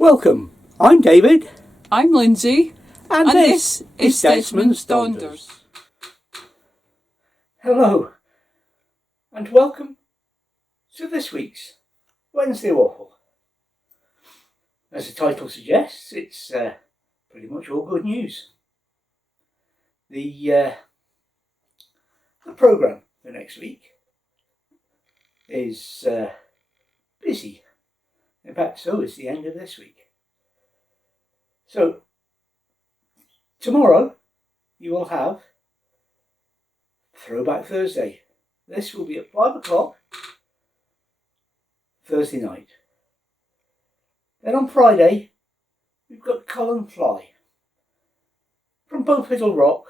Welcome, I'm David. I'm Lindsay. And this is Desmond's Donders. Hello, and welcome to this week's Wednesday Waffle. As the title suggests, it's pretty much all good news. The programme for next week is busy. In fact, so is the end of this week. So, tomorrow you will have Throwback Thursday. This will be at 5 o'clock Thursday night. Then on Friday, we've got Colin Fly from both Fiddle Rock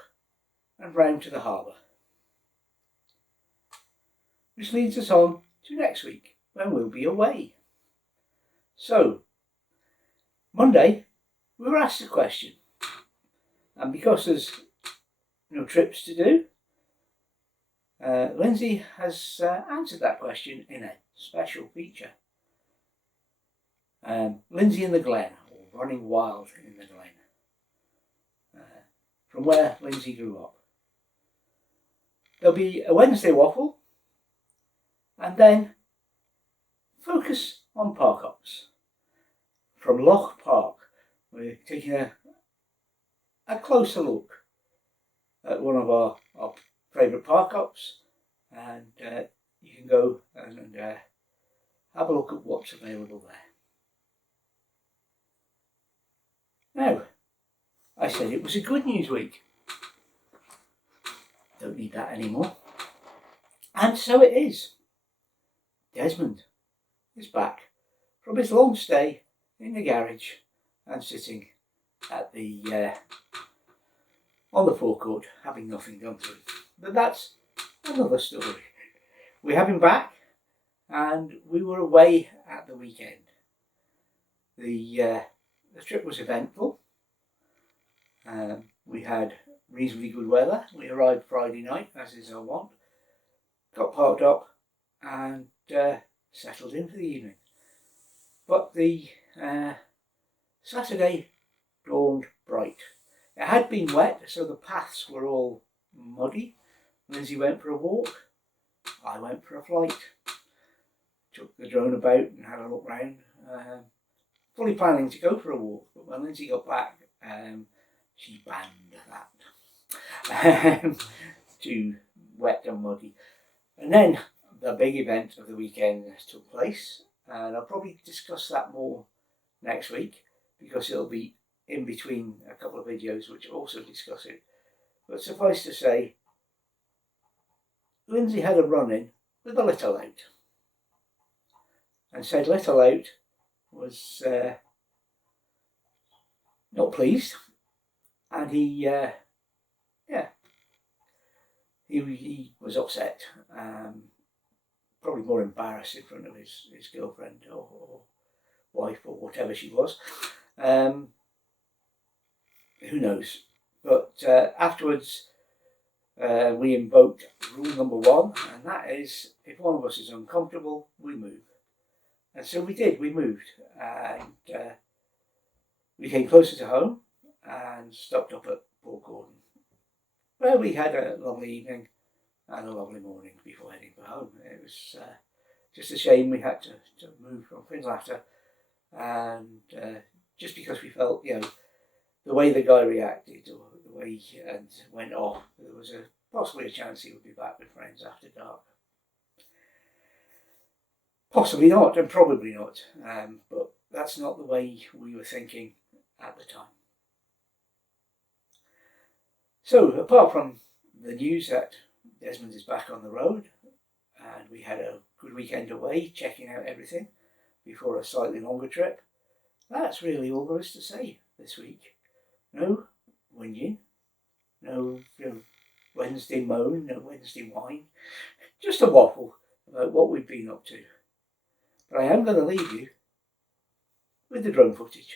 and round to the harbour. Which leads us on to next week when we'll be away. So, Monday, we were asked a question. And because there's no trips to do, Lindsay has answered that question in a special feature. Lindsay in the Glen, or Running Wild in the Glen, from where Lindsay grew up. There'll be a Wednesday Waffle, and then focus on park hops. From Loch Park, we're taking a closer look at one of our favourite park hops, and you can go and have a look at what's available there. Now, I said it was a good news week. Don't need that anymore. And so it is. Desmond is back from his long stay in the garage and sitting at the on the forecourt, having nothing done to him. But that's another story. We have him back, and we were away at the weekend. The trip was eventful. We had reasonably good weather. We arrived Friday night, as is our wont. Got parked up and settled in for the evening. But the Saturday dawned bright. It had been wet, so the paths were all muddy. Lindsay went for a walk. I went for a flight. Took the drone about and had a look round. Fully planning to go for a walk, but when Lindsay got back, she banned that. Too wet and muddy. And then the big event of the weekend took place, and I'll probably discuss that more next week because it'll be in between a couple of videos which also discuss it. But suffice to say, Lindsay had a run-in with a little out, and said little out was not pleased, and he was upset, probably more embarrassed in front of his girlfriend or wife or whatever she was. Who knows? But afterwards, we invoked rule number 1, and that is, if one of us is uncomfortable, we move. And so we did, we moved, and we came closer to home and stopped up at Port Gordon, where we had a lovely evening and a lovely morning before heading for home. It was just a shame we had to move from Finlatter, and just because we felt, the way the guy reacted or the way he went off, there was possibly a chance he would be back with friends after dark. Possibly not, and probably not, but that's not the way we were thinking at the time. So, apart from the news that Desmond is back on the road, and we had a good weekend away, checking out everything before a slightly longer trip, that's really all there is to say this week. No whinging, no Wednesday moan, no Wednesday whine, just a waffle about what we've been up to. But I am going to leave you with the drone footage.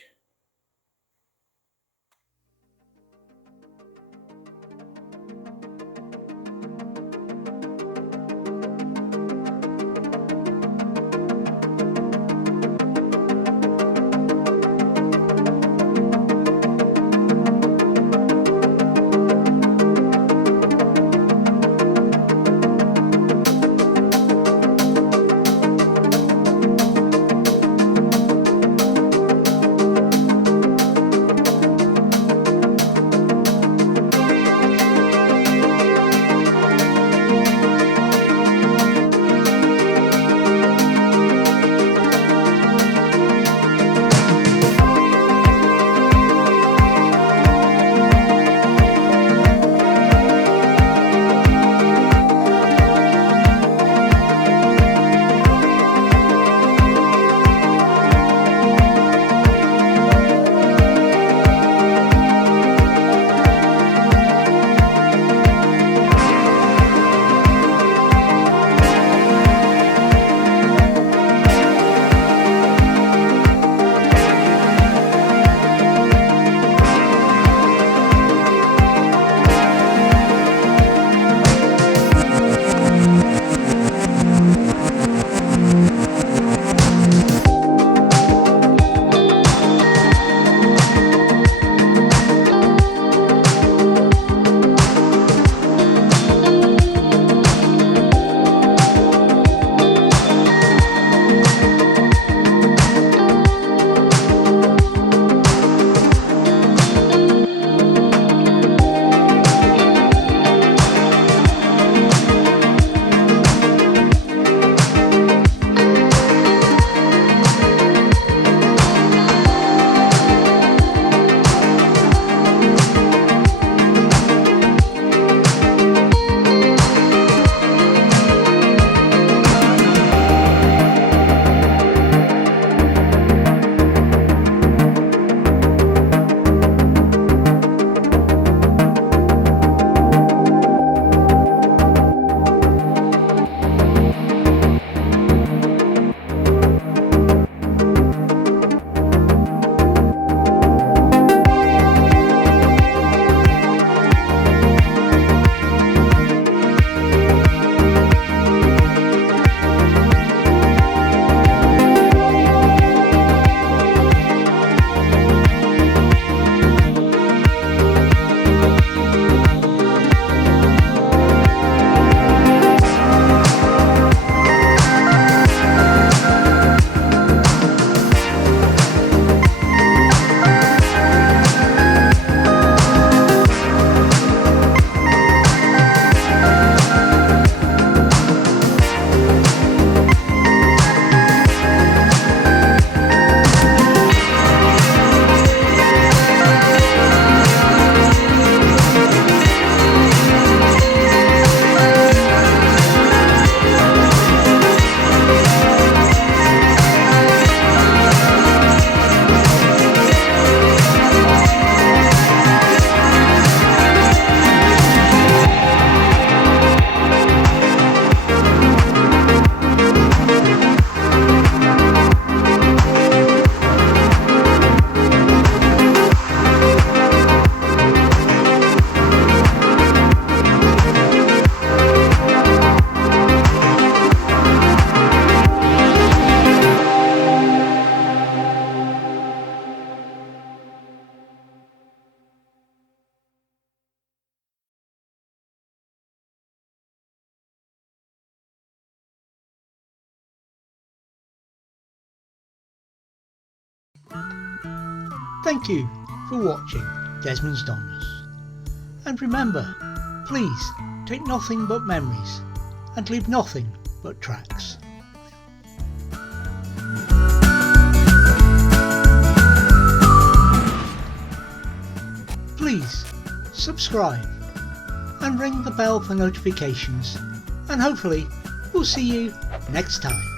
Thank you for watching Desmond's Donders. And remember, please take nothing but memories and leave nothing but tracks. Please subscribe and ring the bell for notifications, and hopefully we'll see you next time.